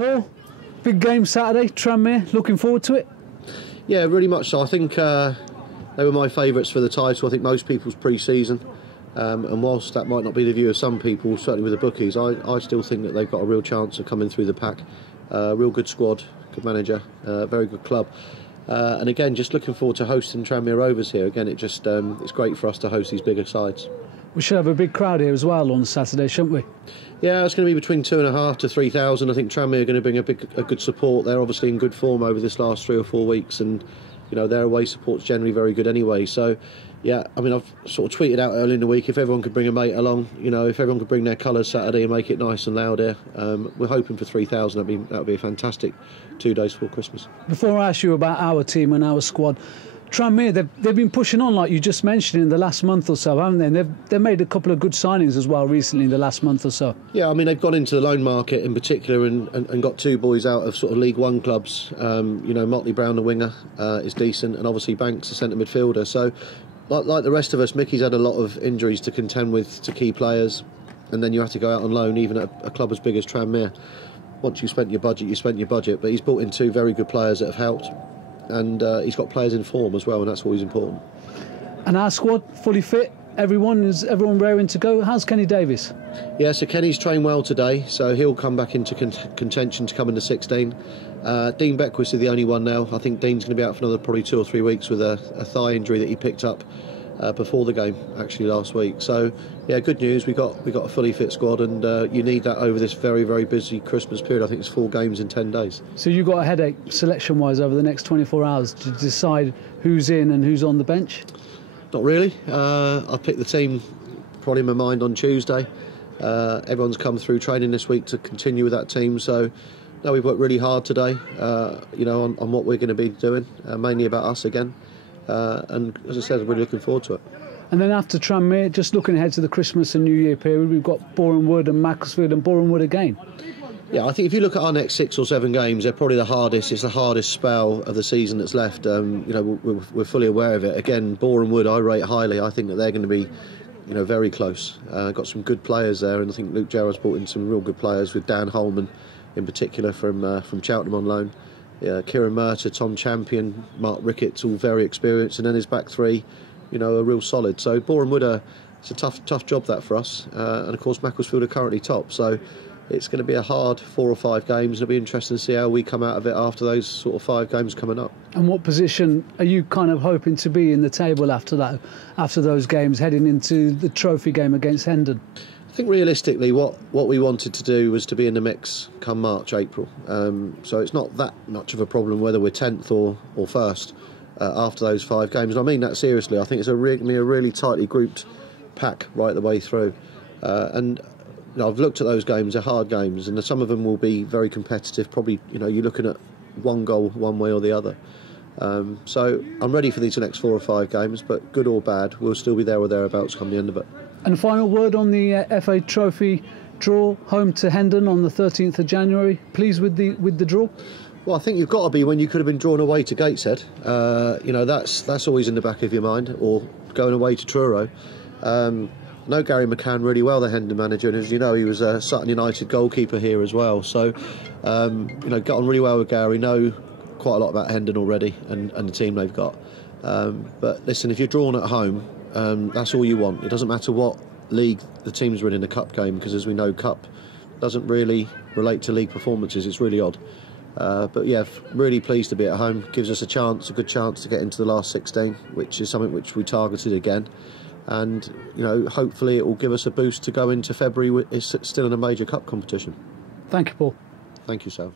Paul, big game Saturday, Tranmere, looking forward to it? Yeah, really much so. I think they were my favourites for the title. I think most people's pre-season. And whilst that might not be the view of some people, certainly with the bookies, I still think that they've got a real chance of coming through the pack. Real good squad, good manager, very good club. And again, just looking forward to hosting Tranmere Rovers here. Again, it's great for us to host these bigger sides. We should have a big crowd here as well on Saturday, shouldn't we? Yeah, it's going to be between 2,500 to 3,000. I think Tranmere are going to bring a good support. They're obviously in good form over this last 3 or 4 weeks, and their away support's generally very good anyway. So, yeah, I mean, I've sort of tweeted out early in the week if everyone could bring a mate along, if everyone could bring their colours Saturday and make it nice and loud here. We're hoping for 3,000. That would be a fantastic 2 days before Christmas. Before I ask you about our team and our squad, Tranmere, they've been pushing on, like you just mentioned, in the last month or so, haven't they? And they've made a couple of good signings as well recently in the last month or so. Yeah, I mean, they've gone into the loan market in particular and got 2 boys out of sort of League One clubs. Motley Brown, the winger, is decent, and obviously Banks, the centre midfielder. So, like the rest of us, Mickey's had a lot of injuries to contend with to key players, and then you have to go out on loan, even at a club as big as Tranmere. Once you've spent your budget, you spent your budget. But he's brought in 2 very good players that have helped. And he's got players in form as well, and that's always important. And our squad, fully fit, everyone raring to go. How's Kenny Davis? Yeah, so Kenny's trained well today, so he'll come back into contention to come into 16. Dean Beckwith is the only one now. I think Dean's going to be out for another probably 2 or 3 weeks with a thigh injury that he picked up before the game, actually last week. So, yeah, good news. We got a fully fit squad, and you need that over this very, very busy Christmas period. I think it's 4 games in 10 days. So you've got a headache selection-wise over the next 24 hours to decide who's in and who's on the bench? Not really. I picked the team probably in my mind on Tuesday. Everyone's come through training this week to continue with that team. So, no, we've worked really hard today, on what we're going to be doing, mainly about us again. And as I said, we're looking forward to it. And then after Tranmere, just looking ahead to the Christmas and New Year period, we've got Boreham Wood and Macclesfield and Boreham Wood again. Yeah, I think if you look at our next 6 or 7 games, they're probably the hardest. It's the hardest spell of the season that's left. We're fully aware of it. Again, Boreham Wood, I rate highly. I think that they're going to be, very close. Got some good players there, and I think Luke Jarrett's brought in some real good players with Dan Holman, in particular from Cheltenham on loan. Yeah, Kieran Murtagh, Tom Champion, Mark Ricketts, all very experienced, and then his back 3, are real solid. So Boreham Wood, it's a tough job that for us, and of course Macclesfield are currently top. So it's going to be a hard 4 or 5 games. It'll be interesting to see how we come out of it after those sort of 5 games coming up. And what position are you kind of hoping to be in the table after those games, heading into the trophy game against Hendon? I think realistically what we wanted to do was to be in the mix come March, April. So it's not that much of a problem whether we're 10th or 1st after those 5 games. And I mean that seriously. I think it's a really tightly grouped pack right the way through. And I've looked at those games, they're hard games, and some of them will be very competitive. Probably, you're looking at 1 goal one way or the other. So I'm ready for these next 4 or 5 games, but good or bad, we'll still be there or thereabouts come the end of it. And a final word on the FA Trophy draw, home to Hendon on the 13th of January. Pleased with the draw? Well, I think you've got to be when you could have been drawn away to Gateshead. That's always in the back of your mind, or going away to Truro. Know Gary McCann really well, the Hendon manager, and as you know, he was a Sutton United goalkeeper here as well. So, got on really well with Gary. Know quite a lot about Hendon already and the team they've got. But listen, if you're drawn at home, that's all you want. It doesn't matter what league the teams are in the cup game, because as we know, cup doesn't really relate to league performances. It's really odd. But yeah, really pleased to be at home. Gives us a good chance to get into the last 16, which is something which we targeted again. And hopefully it will give us a boost to go into February. It's still in a major cup competition. Thank you, Paul. Thank you, Sal.